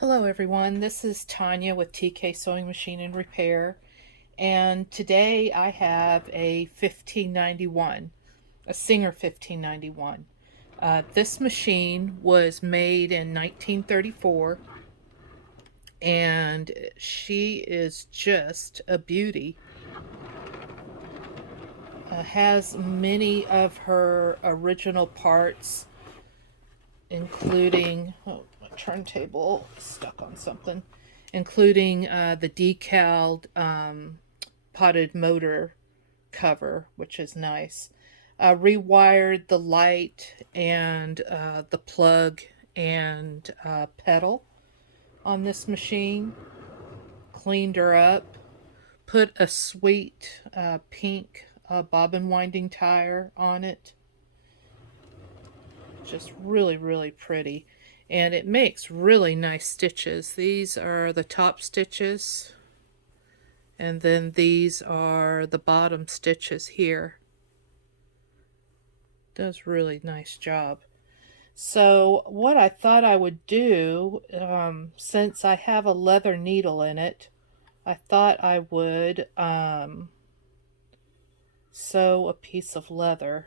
Hello everyone, this is Tanya with TK Sewing Machine and Repair, and today I have a 1591, a Singer 1591. This machine was made in 1934 and she is just a beauty. Has many of her original parts, including my turntable stuck on something, including the decaled potted motor cover, which is nice. Rewired the light and the plug and pedal on this machine, cleaned her up, put a sweet pink bobbin winding tire on it. Just really pretty, and it makes really nice stitches. These are the top stitches, and then these are the bottom stitches here. Does really nice job. So what I thought I would do, since I have a leather needle in it, I thought I would sew a piece of leather.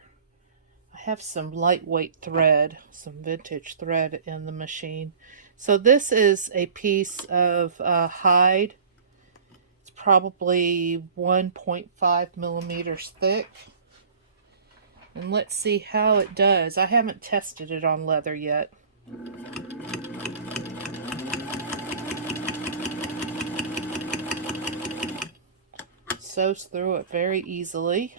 I have some lightweight thread, some vintage thread in the machine. So this is a piece of hide. It's probably 1.5 millimeters thick. And let's see how it does. I haven't tested it on leather yet. Sews through it very easily.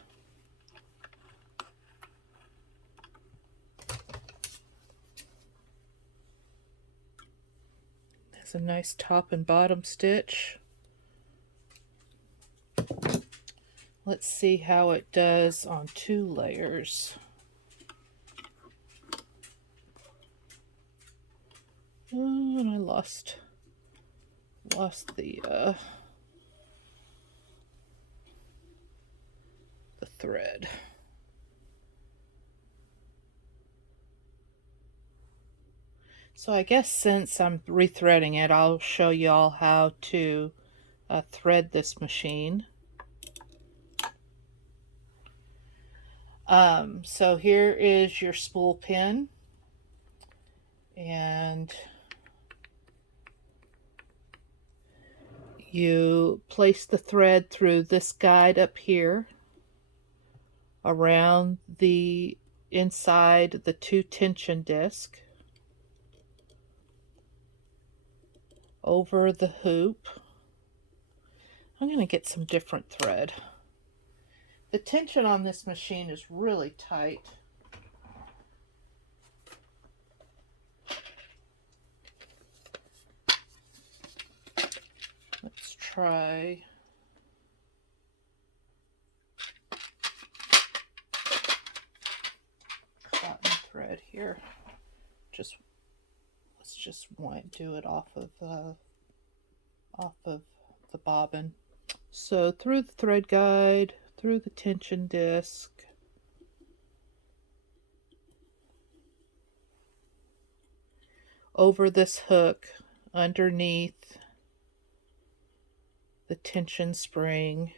There's a nice top and bottom stitch. Let's see how it does on 2 layers. Oh, and I lost the thread. So I guess since I'm rethreading it, I'll show you all how to thread this machine. So here is your spool pin, and you place the thread through this guide up here around the inside the 2 tension discs, over the hoop. I'm going to get some different thread. The tension on this machine is really tight. Let's try cotton thread here. Let's just do it off of the bobbin. So through the thread guide, through the tension disc, over this hook, underneath the tension spring,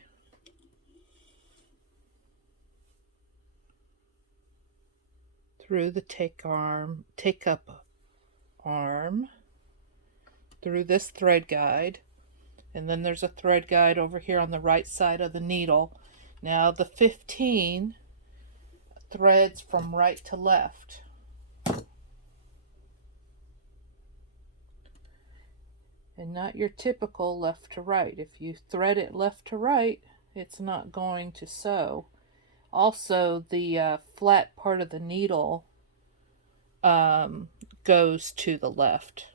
through the take up arm, through this thread guide, and then there's a thread guide over here on the right side of the needle. Now the 15 threads from right to left. And not your typical left to right. If you thread it left to right, it's not going to sew. Also, the flat part of the needle goes to the left.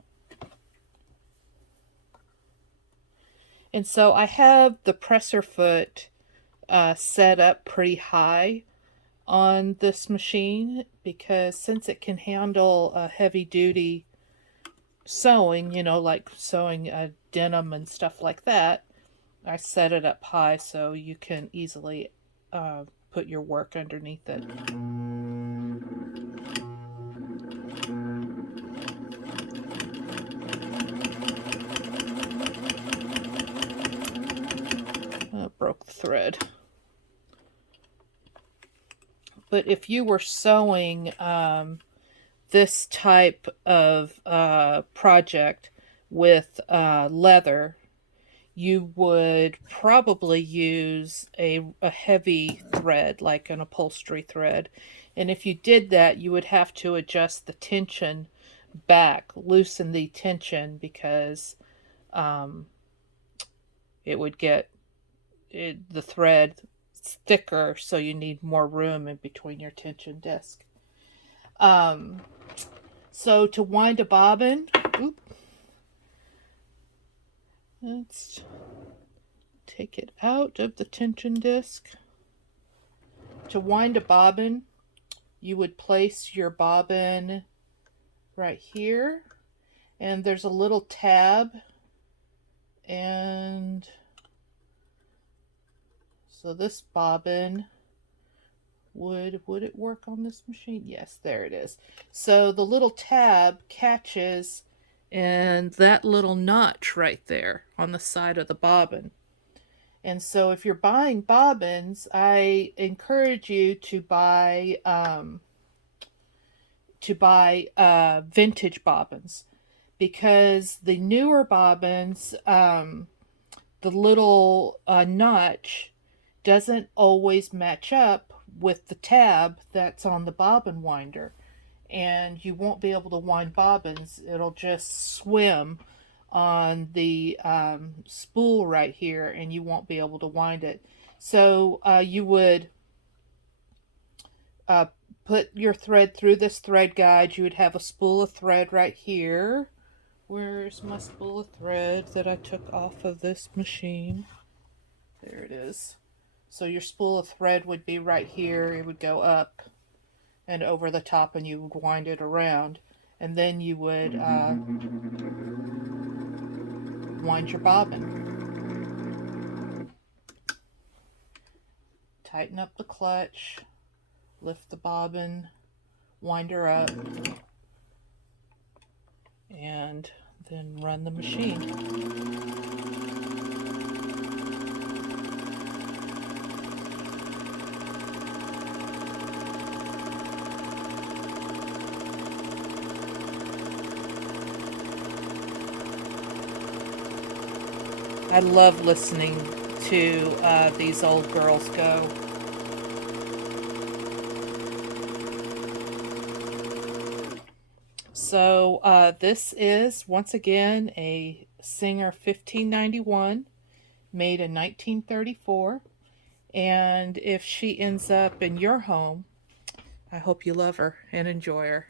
And so I have the presser foot set up pretty high on this machine, because since it can handle heavy duty sewing, you know, like sewing denim and stuff like that, I set it up high so you can easily put your work underneath it. thread. But if you were sewing this type of project with leather, you would probably use a heavy thread, like an upholstery thread. And if you did that, you would have to adjust the tension back, loosen the tension, because it would get the thread thicker, so you need more room in between your tension disc. So to wind a bobbin, let's take it out of the tension disc. To wind a bobbin, you would place your bobbin right here, and there's a little tab, and so this bobbin would it work on this machine? Yes, there it is. So the little tab catches in that little notch right there on the side of the bobbin. And so if you're buying bobbins, I encourage you to buy vintage bobbins, because the newer bobbins, the little notch doesn't always match up with the tab that's on the bobbin winder, and you won't be able to wind bobbins. It'll just swim on the spool right here, and you won't be able to wind it. So you would put your thread through this thread guide. You would have a spool of thread right here. Where's my spool of thread that I took off of this machine? There it is. So your spool of thread would be right here. It would go up and over the top, and you would wind it around. And then you would wind your bobbin. Tighten up the clutch, lift the bobbin, wind her up, and then run the machine. I love listening to these old girls go. So this is, once again, a Singer 1591, made in 1934. And if she ends up in your home, I hope you love her and enjoy her.